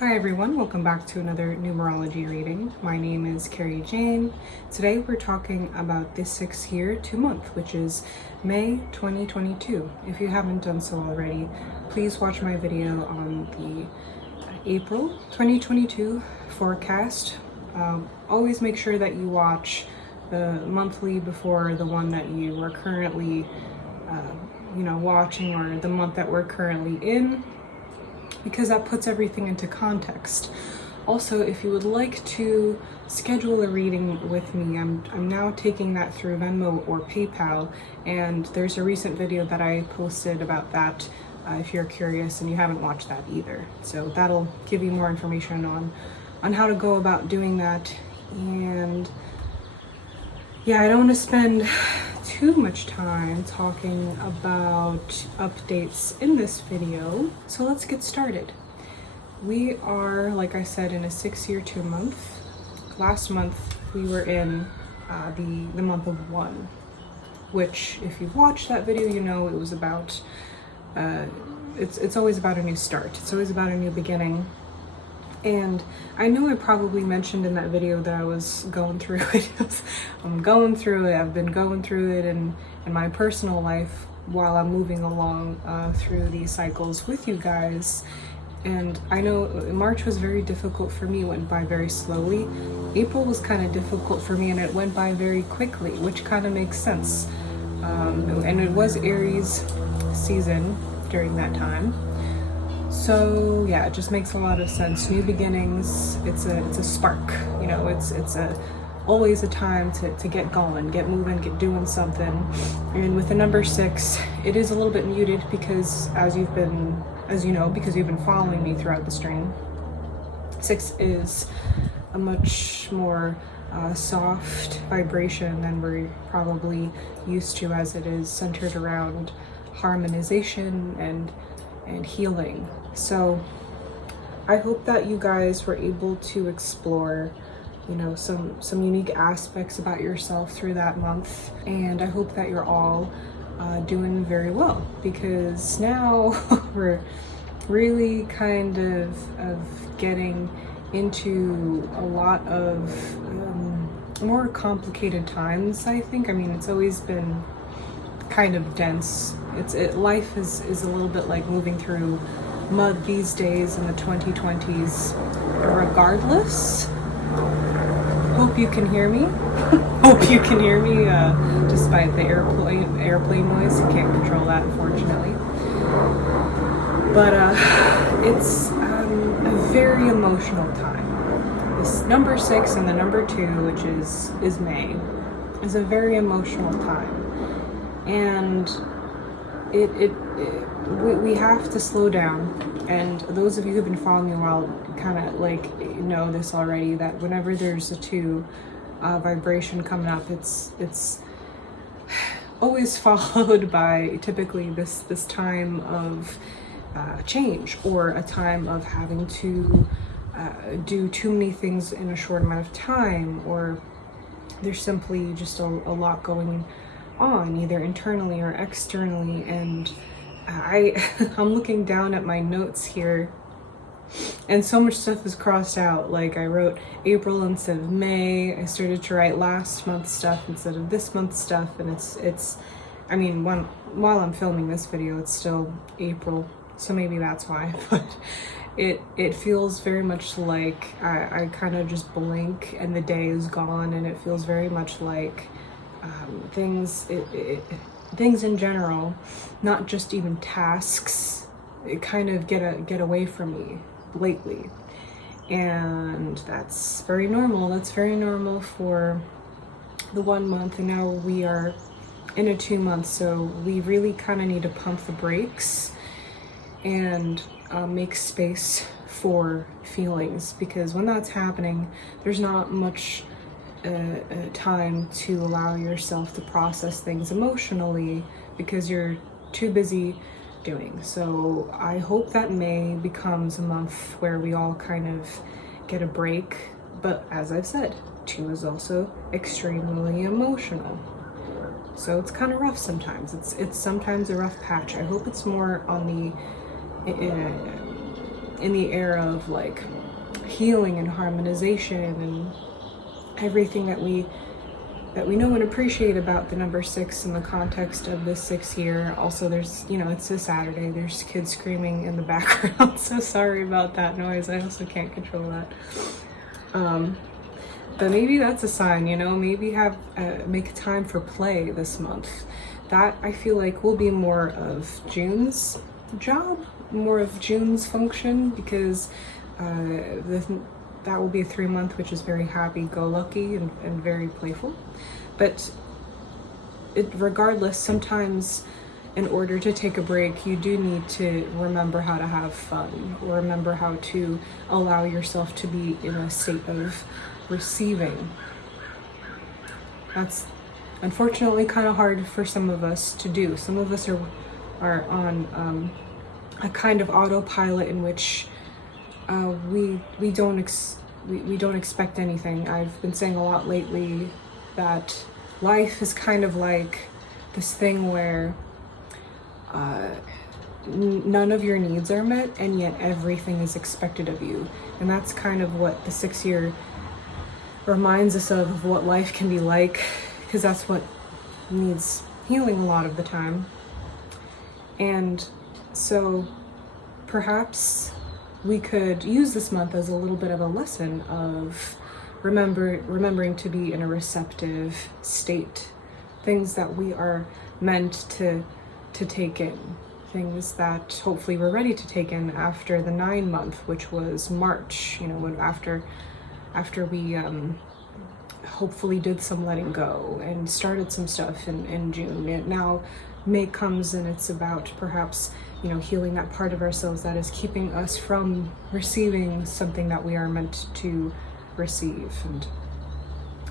Hi everyone, welcome back to another numerology reading. My name is Carrie Jane. Today we're talking about the 6 year to month, which is May 2022. If you haven't done so already, please watch my video on the April 2022 forecast. Always make sure that you watch the monthly before the one that you are currently watching, or the month that we're currently in, because that puts everything into context. Also, if you would like to schedule a reading with me, I'm now taking that through Venmo or PayPal, and there's a recent video that I posted about that if you're curious and you haven't watched that either. So that'll give you more information on how to go about doing that. And yeah, I don't want to spend too much time talking about updates in this video, so let's get started. We are, like I said, in a 6 year 2 month. Last month we were in the month of 1, which, if you've watched that video, you know it was about it's always about a new start. It's always about a new beginning. And I know I probably mentioned in that video that I was going through it. I'm going through it. I've been going through it in my personal life while I'm moving along through these cycles with you guys. And I know March was very difficult for me. It went by very slowly. April was kind of difficult for me, and it went by very quickly, which kind of makes sense. And it was Aries season during that time. So yeah, it just makes a lot of sense. New beginnings, it's a spark, it's always a time to get going, get moving, get doing something. And with the number 6, it is a little bit muted because because you've been following me throughout the stream, 6 is a much more soft vibration than we're probably used to, as it is centered around harmonization and healing. So I hope that you guys were able to explore some unique aspects about yourself through that month, and I hope that you're all doing very well, because now we're really kind of getting into a lot of more complicated times. I mean, it's always been kind of dense. Life is a little bit like moving through mud these days in the 2020s. Regardless, hope you can hear me. Hope you can hear me despite the airplane noise. You can't control that, unfortunately. But it's a very emotional time. This number 6 and the number 2, which is May, is a very emotional time. And we have to slow down. And those of you who've been following me a while kind of know this already, that whenever there's a 2 vibration coming up, it's always followed by typically this time of change, or a time of having to do too many things in a short amount of time, or there's simply just a lot going on, either internally or externally. And I'm looking down at my notes here, and so much stuff is crossed out. Like, I wrote April instead of May. I started to write last month's stuff instead of this month's stuff, and I mean, while I'm filming this video, it's still April, so maybe that's why. But it feels very much like I kind of just blink and the day is gone, and it feels very much like things in general, not just even tasks, it kind of get away from me lately. And that's very normal. That's very normal for the 1 month, and now we are in a 2 month, so we really kind of need to pump the brakes and make space for feelings, because when that's happening, there's not much time to allow yourself to process things emotionally, because you're too busy doing. So I hope that May becomes a month where we all kind of get a break. But as I've said, 2 is also extremely emotional, so it's kind of rough sometimes. It's sometimes a rough patch. I hope it's more on the in the era of like healing and harmonization and everything that we know and appreciate about the number 6 in the context of this 6th year. Also, there's, it's a Saturday, there's kids screaming in the background, so sorry about that noise. I also can't control that. But maybe that's a sign, maybe make time for play this month. That I feel like will be more of June's job, more of June's function, because that will be a 3-month, which is very happy-go-lucky and very playful. But regardless, sometimes in order to take a break, you do need to remember how to have fun, or remember how to allow yourself to be in a state of receiving. That's unfortunately kind of hard for some of us to do. Some of us are on a kind of autopilot in which we don't expect anything. I've been saying a lot lately that life is kind of like this thing where none of your needs are met, and yet everything is expected of you. And that's kind of what the 6th year reminds us of what life can be like, because that's what needs healing a lot of the time. And so perhaps we could use this month as a little bit of a lesson of remembering to be in a receptive state, things that we are meant to take in, things that hopefully we're ready to take in after the 9-month, which was March, after we hopefully did some letting go and started some stuff in June. Now May comes, and it's about perhaps healing that part of ourselves that is keeping us from receiving something that we are meant to receive. And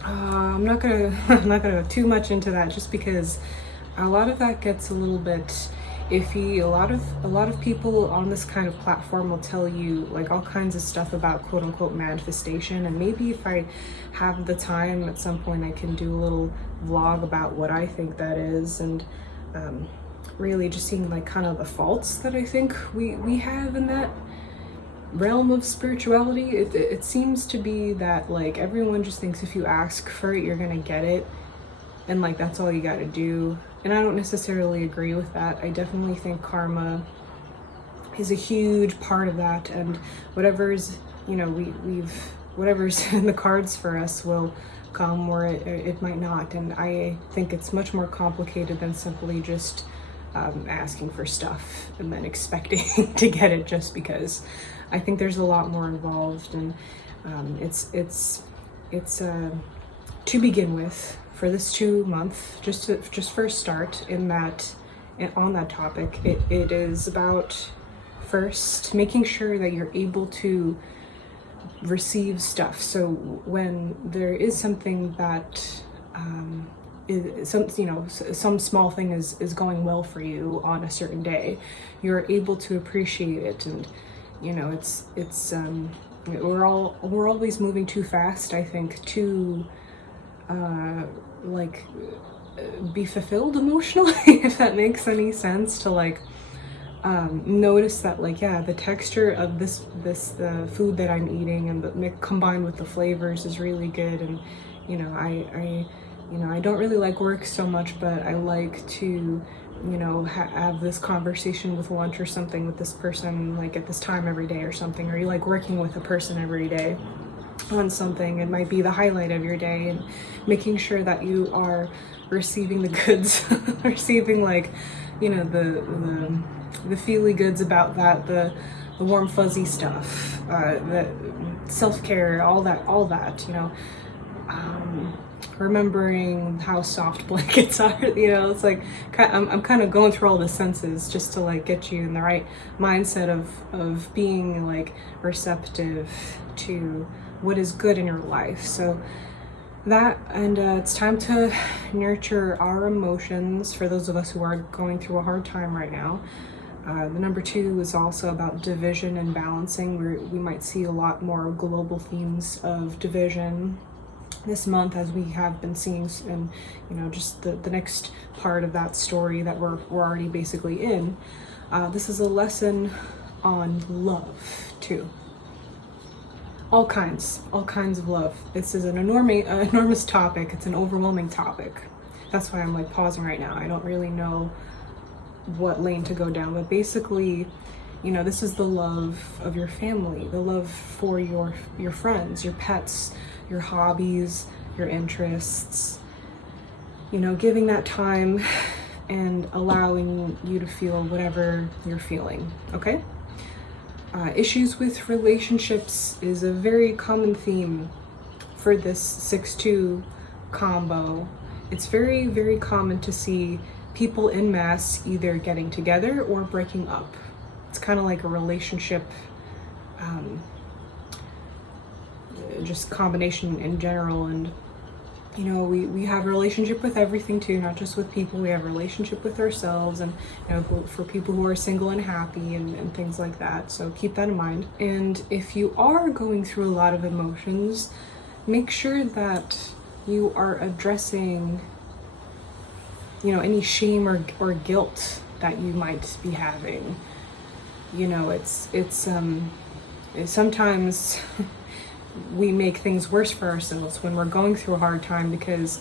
I'm not gonna go too much into that, just because a lot of that gets a little bit iffy. A lot of people on this kind of platform will tell you like all kinds of stuff about quote unquote manifestation, and maybe if I have the time at some point I can do a little vlog about what I think that is, and really just seeing like kind of the faults that I think we have in that realm of spirituality. It seems to be that like everyone just thinks if you ask for it, you're gonna get it, and like that's all you gotta do. And I don't necessarily agree with that. I definitely think karma is a huge part of that, and whatever's whatever's in the cards for us will come, or it might not. And I think it's much more complicated than simply just asking for stuff and then expecting to get it just because. I think there's a lot more involved, and it's to begin with, for this 2-month, just for a start on that topic, it is about first making sure that you're able to receive stuff. So when there is something that some small thing is going well for you on a certain day, you're able to appreciate it. And we're always moving too fast, I think, to be fulfilled emotionally, if that makes any sense, to notice that the texture of the food that I'm eating and combined with the flavors is really good. And I don't really like work so much, but I like to have this conversation with lunch or something with this person at this time every day or something, or you like working with a person every day on something. It might be the highlight of your day, and making sure that you are receiving the goods, receiving the feely goods about that, the warm fuzzy stuff, the self-care, all that, remembering how soft blankets are, it's I'm kind of going through all the senses just to get you in the right mindset of being receptive to what is good in your life. So that, and it's time to nurture our emotions for those of us who are going through a hard time right now. The number 2 is also about division and balancing, where we might see a lot more global themes of division this month, as we have been seeing, and just the next part of that story that we're already basically in. This is a lesson on love too. All kinds of love. This is an enormous topic. It's an overwhelming topic. That's why I'm like pausing right now. I don't really know what lane to go down, but basically, you know, this is the love of your family, the love for your friends, your pets, your hobbies, your interests, you know, giving that time and allowing you to feel whatever you're feeling, okay? Issues with relationships is a very common theme for this 6-2 combo. It's very, very common to see people en masse either getting together or breaking up. It's kind of like a relationship, just combination in general. And you know, we have a relationship with everything too, not just with people. We have a relationship with ourselves, and you know, for people who are single and happy and things like that. So keep that in mind. And if you are going through a lot of emotions, make sure that you are addressing, you know, any shame or guilt that you might be having. You know, it's sometimes we make things worse for ourselves when we're going through a hard time, because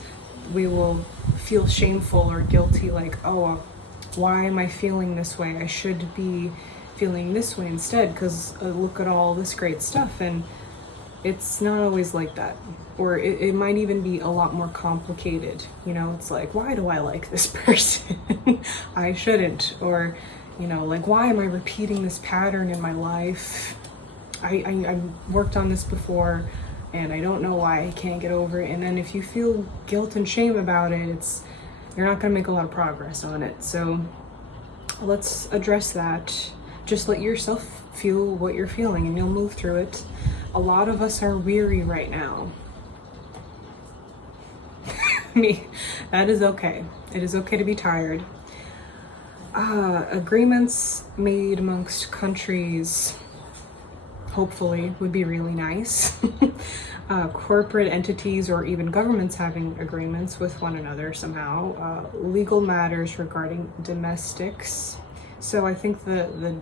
we will feel shameful or guilty, like, oh, why am I feeling this way? I should be feeling this way instead, because look at all this great stuff. And it's not always like that. Or it might even be a lot more complicated. You know, it's like, why do I like this person? I shouldn't. Or, you know, like, why am I repeating this pattern in my life? I worked on this before and I don't know why I can't get over it. And then if you feel guilt and shame about it, you're not going to make a lot of progress on it. So let's address that. Just let yourself feel what you're feeling and you'll move through it. A lot of us are weary right now. Me, that is okay. It is okay to be tired. Agreements made amongst countries, hopefully, would be really nice. Corporate entities or even governments having agreements with one another somehow. Legal matters regarding domestics. So I think the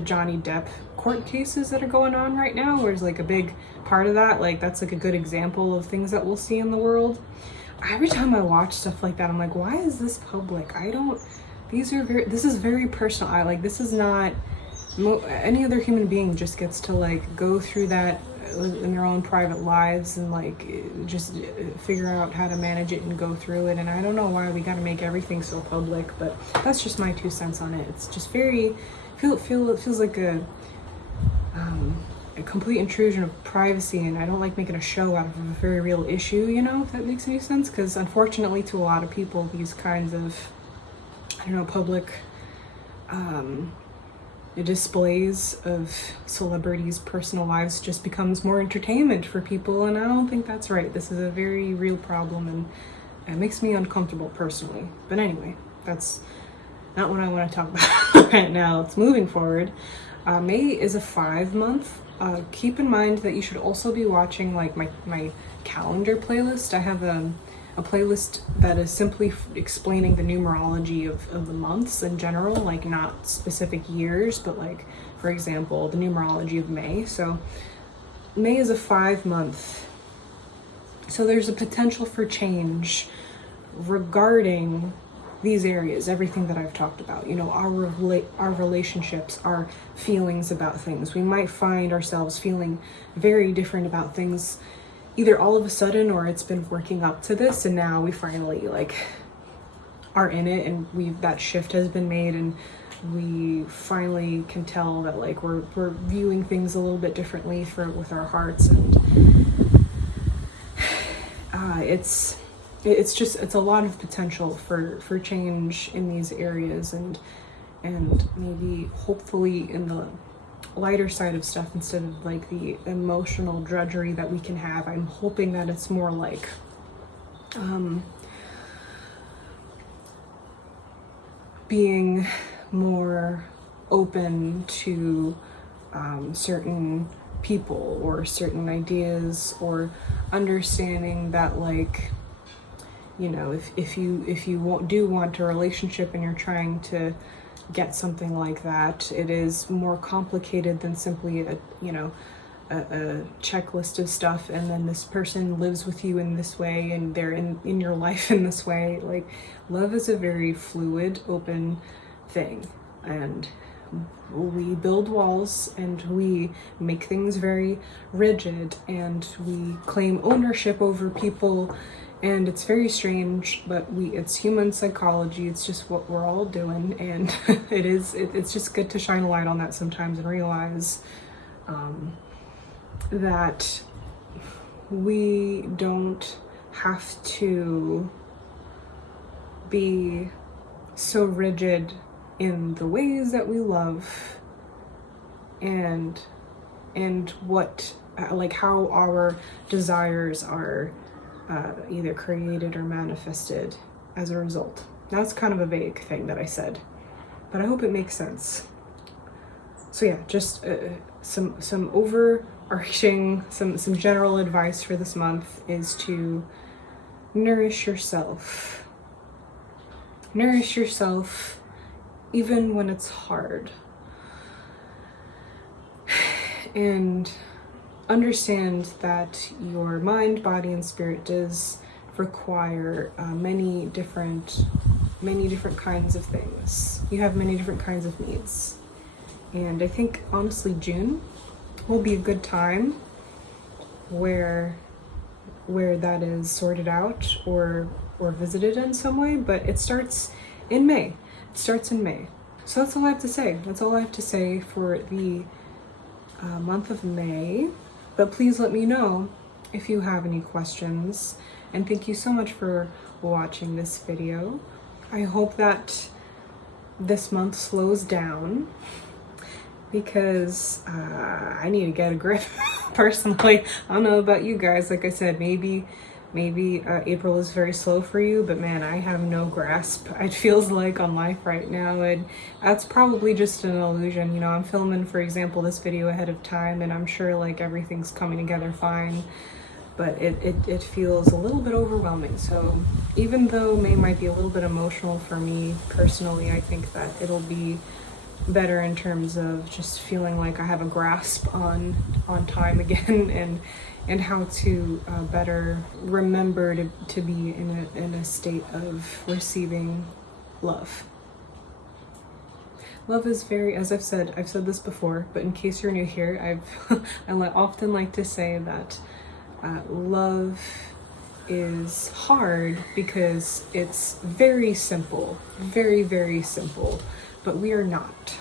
Johnny Depp court cases that are going on right now, where it's like a big part of that, like that's like a good example of things that we'll see in the world. Every time I watch stuff like that, I'm like, why is this public? This is very personal. This is not, any other human being just gets to like go through that in their own private lives and like just figure out how to manage it and go through it. And I don't know why we got to make everything so public, but that's just my 2 cents on it. It's just very, it feels like a complete intrusion of privacy, and I don't like making a show out of a very real issue, you know, if that makes any sense, because unfortunately to a lot of people, these kinds of, I don't know, public displays of celebrities' personal lives just becomes more entertainment for people, and I don't think that's right. This is a very real problem, and it makes me uncomfortable personally. But anyway, that's not what I want to talk about right now. It's moving forward. May is a 5-month. Keep in mind that you should also be watching like my calendar playlist. I have a playlist that is simply explaining the numerology of the months in general, like not specific years, but like, for example, the numerology of May. So May is a 5-month. So there's a potential for change regarding these areas, everything that I've talked about, you know, our relationships, our feelings about things. We might find ourselves feeling very different about things, either all of a sudden, or it's been working up to this, and now we finally like are in it, and that shift has been made, and we finally can tell that like we're viewing things a little bit differently with our hearts, and it's a lot of potential for change in these areas, and maybe hopefully in the lighter side of stuff instead of like the emotional drudgery that we can have. I'm hoping that it's more like being more open to certain people or certain ideas, or understanding that like, you know, if you do want a relationship and you're trying to get something like that. It is more complicated than simply a checklist of stuff, and then this person lives with you in this way and they're in your life in this way. Like, love is a very fluid, open thing, and we build walls and we make things very rigid and we claim ownership over people, and it's very strange, but it's human psychology. It's just what we're all doing, and it's just good to shine a light on that sometimes and realize that we don't have to be so rigid in the ways that we love and what, like, how our desires are either created or manifested as a result. That's kind of a vague thing that I said, but I hope it makes sense. So yeah, just some overarching, some general advice for this month is to nourish yourself. Nourish yourself even when it's hard. And understand that your mind, body, and spirit does require many different kinds of things. You have many different kinds of needs. And I think, honestly, June will be a good time where that is sorted out or visited in some way, but it starts in May. So that's all I have to say. That's all I have to say for the month of May. But please let me know if you have any questions. And thank you so much for watching this video. I hope that this month slows down, because I need to get a grip personally. I don't know about you guys. Like I said, maybe April is very slow for you, but man, I have no grasp, it feels like, on life right now, and that's probably just an illusion. You know, I'm filming, for example, this video ahead of time, and I'm sure like everything's coming together fine, but it feels a little bit overwhelming. So even though May might be a little bit emotional for me personally, I think that it'll be better in terms of just feeling like I have a grasp on time again, and how to better remember to be in a state of receiving love. Love is very, as I've said this before, but in case you're new here, I often like to say that love is hard because it's very simple, very, very simple, but we are not.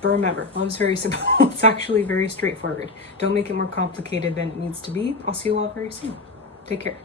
But remember, love's very simple. It's actually very straightforward. Don't make it more complicated than it needs to be. I'll see you all very soon. Take care.